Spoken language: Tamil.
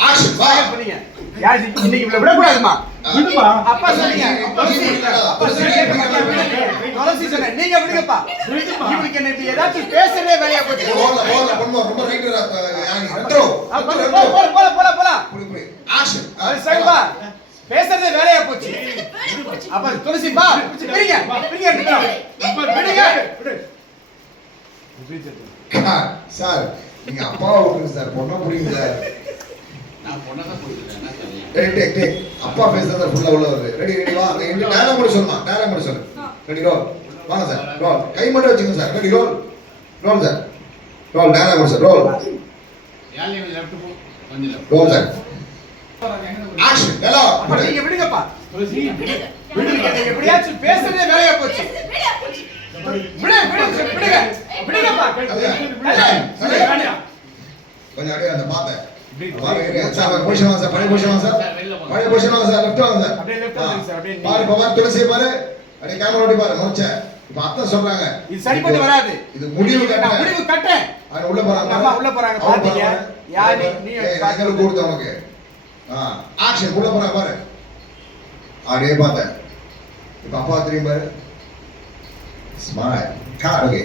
ஆக்ஷன் வா பண்ணீங்க யார் இன்னைக்கு இவள விட கூடாதுமா விடுமா அப்பா சொன்னீங்க அப்பா துளசி சொன்ன நீங்க விடுங்கப்பா இவளுக்கு என்ன இப்படி ஏதாச்சும் பேசவே வேலையா போச்சு போல ரொம்ப ரைட்டரா யானி ரெண்டோ போல புடி ஆக்ஷன் அது சரிப்பா பேசுறதே வேலையா போச்சு அப்ப துளசி பா விடுங்க சார் நீங்க அப்பாவை விட்டுருங்க சார் பொண்ணை புரியுங்க சார் நான் பொண்ணதான் கொடுத்துட்டேன் ரெடி டேக் அப்பா பேசுறத ஃபுல்லா உள்ள வருது ரெடி வா இந்த டயலாக் மட்டும் சொல்லுமா டயலாக் மட்டும் சொல்லு ரெடி ரோல் வாங்க சார் ரோல் கை மட்டும் வச்சுங்க sir ready roll sir roll dialogue மட்டும் சார் ரோல் யாலி லெஃப்ட் போ கொஞ்சம் left roll sir action dialogue நீங்க விடுங்கப்பா விடுங்க எப்படியாச்சும் பேசுறதே வேலையா போச்சு விடுங்கப்பா கொஞ்சம் அப்படியே அந்த பாத்த சார் பொசிஷன் வாங்க சார் பழைய பொசிஷன் வாங்க சார் பழைய பொசிஷன் வாங்க சார் லெஃப்ட் வாங்க சார் அப்படியே லெஃப்ட் வாங்க சார் அப்படியே பாரு பவர் துளசி பாரு அப்படியே கேமரா ஓடி பாரு முடிச்ச இப்ப அத்தை சொல்றாங்க இது சரிப்பட்டு வராது இது முடிவு கட்ட அவன் உள்ள போறாங்க அம்மா உள்ள போறாங்க பாத்தீங்க யார் நீ எங்களுக்கு கொடுத்த உனக்கு ஆக்ஷன் உள்ள போறாங்க பாரு அப்படியே பார்த்தேன் இப்ப அப்பா தெரியும் பாரு ஸ்மைல் கார் ஓகே